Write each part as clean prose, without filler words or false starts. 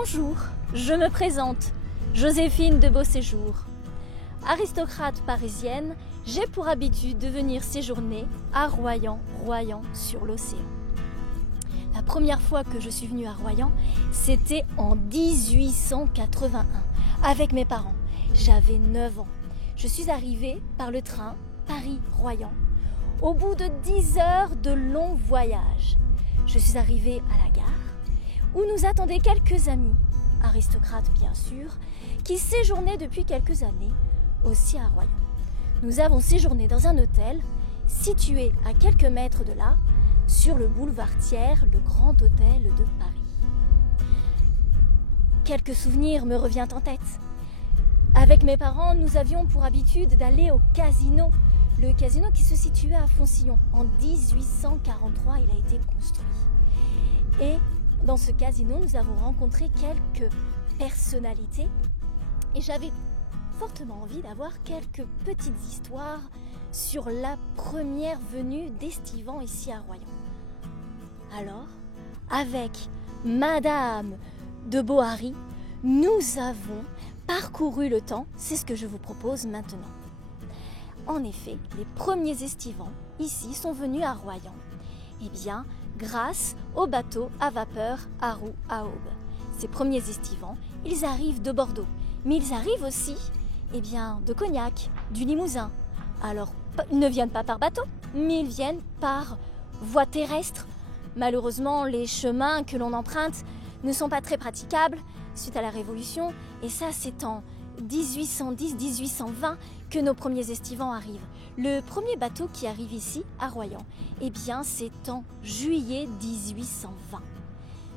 Bonjour, je me présente, Joséphine de Beauséjour. Aristocrate parisienne, j'ai pour habitude de venir séjourner à Royan, sur l'océan. La première fois que je suis venue à Royan, c'était en 1881, avec mes parents. J'avais 9 ans. Je suis arrivée par le train Paris-Royan, au bout de 10 heures de long voyage. Je suis arrivée à la gare, où nous attendaient quelques amis, aristocrates bien sûr, qui séjournaient depuis quelques années aussi à Royan. Nous avons séjourné dans un hôtel situé à quelques mètres de là, sur le boulevard Thiers, le grand hôtel de Paris. Quelques souvenirs me reviennent en tête. Avec mes parents, nous avions pour habitude d'aller au casino. Le casino qui se situait à Foncillon. En 1843, il a été construit. Et dans ce casino, nous avons rencontré quelques personnalités. Et j'avais fortement envie d'avoir quelques petites histoires sur la première venue d'Estivant ici à Royan. Alors, avec Madame de Beauharry, nous avons parcouru le temps. C'est ce que je vous propose maintenant. En effet, les premiers estivants ici sont venus à Royan. Eh bien, grâce au bateau à vapeur à roue à aube. Ces premiers estivants, ils arrivent de Bordeaux, mais ils arrivent aussi de Cognac, du Limousin. Alors, ils ne viennent pas par bateau, mais ils viennent par voie terrestre. Malheureusement, les chemins que l'on emprunte ne sont pas très praticables suite à la Révolution, et ça, c'est en 1810-1820 que nos premiers estivants arrivent. Le premier bateau qui arrive ici, à Royan, c'est en juillet 1820.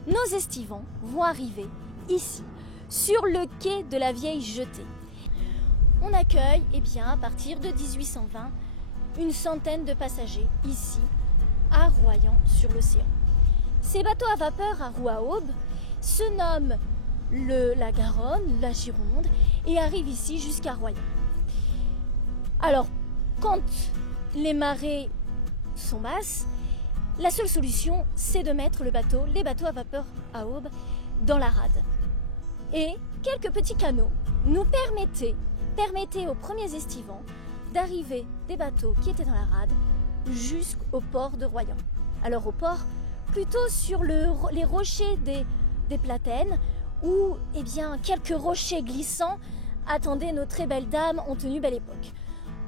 Nos estivants vont arriver ici, sur le quai de la Vieille Jetée. On accueille, à partir de 1820, une centaine de passagers ici, à Royan, sur l'océan. Ces bateaux à vapeur à roue à aube se nomment la Garonne, la Gironde, et arrivent ici jusqu'à Royan. Alors, quand les marées sont basses, la seule solution, c'est de mettre les bateaux à vapeur à aube, dans la rade. Et quelques petits canaux nous permettaient aux premiers estivants d'arriver des bateaux qui étaient dans la rade jusqu'au port de Royan. Alors au port, plutôt sur les rochers des Plataines, où quelques rochers glissants attendaient nos très belles dames en tenue belle époque.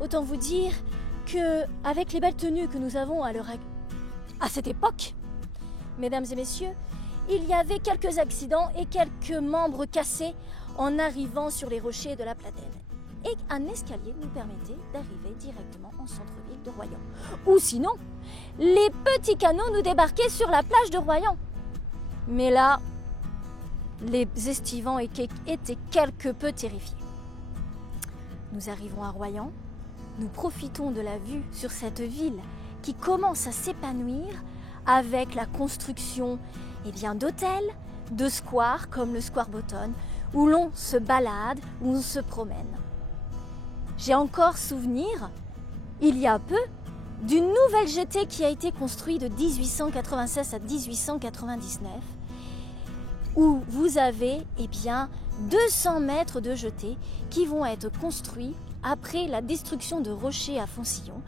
Autant vous dire qu'avec les belles tenues que nous avons à cette époque, mesdames et messieurs, il y avait quelques accidents et quelques membres cassés en arrivant sur les rochers de la Platine. Et un escalier nous permettait d'arriver directement en centre-ville de Royan. Ou sinon, les petits canots nous débarquaient sur la plage de Royan. Mais là, les estivants étaient quelque peu terrifiés. Nous arrivons à Royan, nous profitons de la vue sur cette ville qui commence à s'épanouir avec la construction d'hôtels, de squares comme le Square Botton, où l'on se balade, où on se promène. J'ai encore souvenir, il y a peu, d'une nouvelle jetée qui a été construite de 1896 à 1899, où vous avez 200 mètres de jetée qui vont être construits après la destruction de rochers à Foncillon.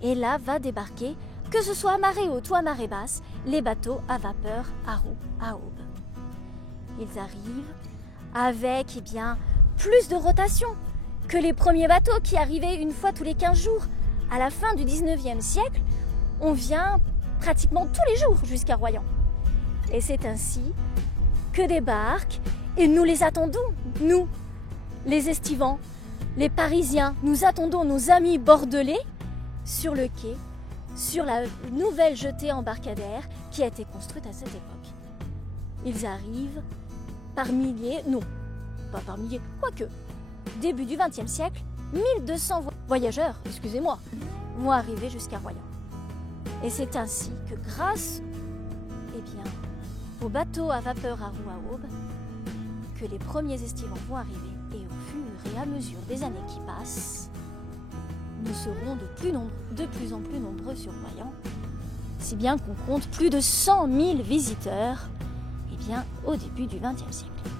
Et là va débarquer, que ce soit à marée haute ou à marée basse, les bateaux à vapeur à roue à aube. Ils arrivent avec plus de rotation que les premiers bateaux qui arrivaient une fois tous les 15 jours. À la fin du 19e siècle, on vient pratiquement tous les jours jusqu'à Royan. Et c'est ainsi que débarquent, et nous les attendons, nous, les estivants, les Parisiens, nous attendons nos amis bordelais sur le quai, sur la nouvelle jetée embarcadère qui a été construite à cette époque. Ils arrivent par milliers, non, pas par milliers, quoique, début du XXe siècle, 1200 voyageurs, vont arriver jusqu'à Royan. Et c'est ainsi que grâce aux bateaux à vapeur à roue à aube, que les premiers estivants vont arriver, et au fur et à mesure des années qui passent, nous serons de plus en plus nombreux sur Royan, si bien qu'on compte plus de 100 000 visiteurs bien, au début du XXe siècle.